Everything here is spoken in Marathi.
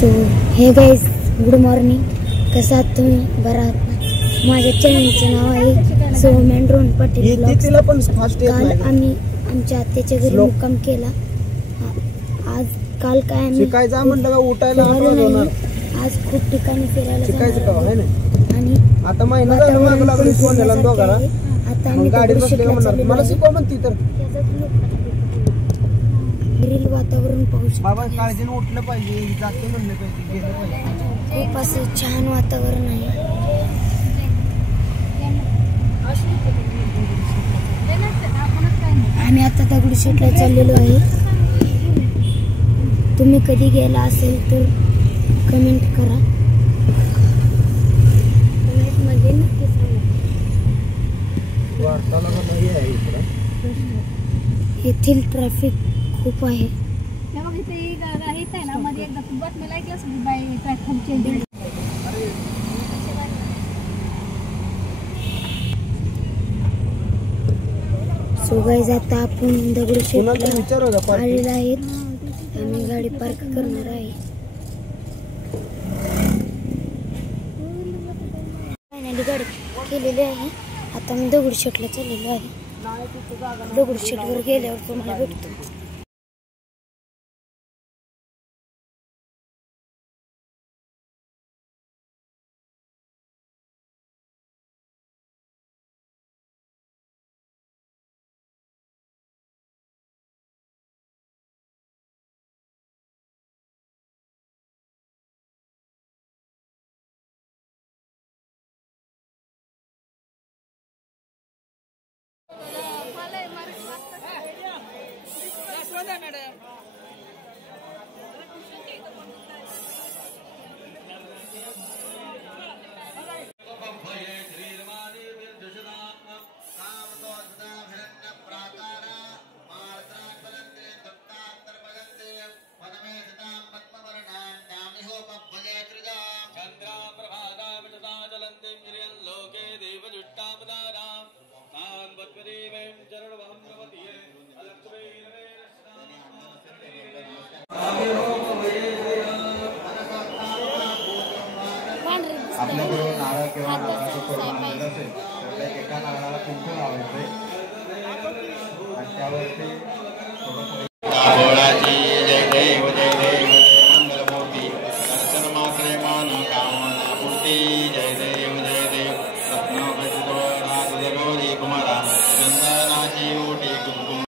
So hey guys, good morning. कसा आहात तुम्ही? बरं आहात ना? माझ्या चॅनलचे नाव आहे सोमन ड्रोन पाटील ब्लॉग्स. काल आम्ही आमच्या आत्याच्या घरी मुक्काम केला. आज काल काय आम्ही शिकायचं म्हणलं का उठायला आज खूप ठिकाणी फिरायला शिकायचं का आहे ना. आणि आता महिना झाला मागं लागली सोन्याला दोघाला. आता आम्ही गाडीत बसले का म्हणणार मला शिकव म्हणती तर ग्रिल वातावरण पाहू शकतो. बाबा काळजीने उठलं पाहिजे, जाते म्हणलं पाहिजे, गेलं पाहिजे. खूप असं छान वातावरण आहे. आम्ही आता दगडूशेठला चाललेलो आहे. तुम्ही कधी गेला असेल तर कमेंट करा. कमेंटमध्ये नक्की सांगा. येथील ट्रॅफिक खूप आहे. सो गाइस, आता आपण दगडूशेठला आलेलो आहेत. आम्ही गाडी पार्क करणार आहे. फायनली गाडी केलेली आहे. आता मी दगडूशेठला चाललेलो आहे. दगडूशेठवर गेल्यावर तुम्हाला भेटतो. आपल्याकडून नारळ किंवा नारळाचं फळ मागितलं असेल तर एका नारळाला कुंकू लावायचे आणि त्यावरती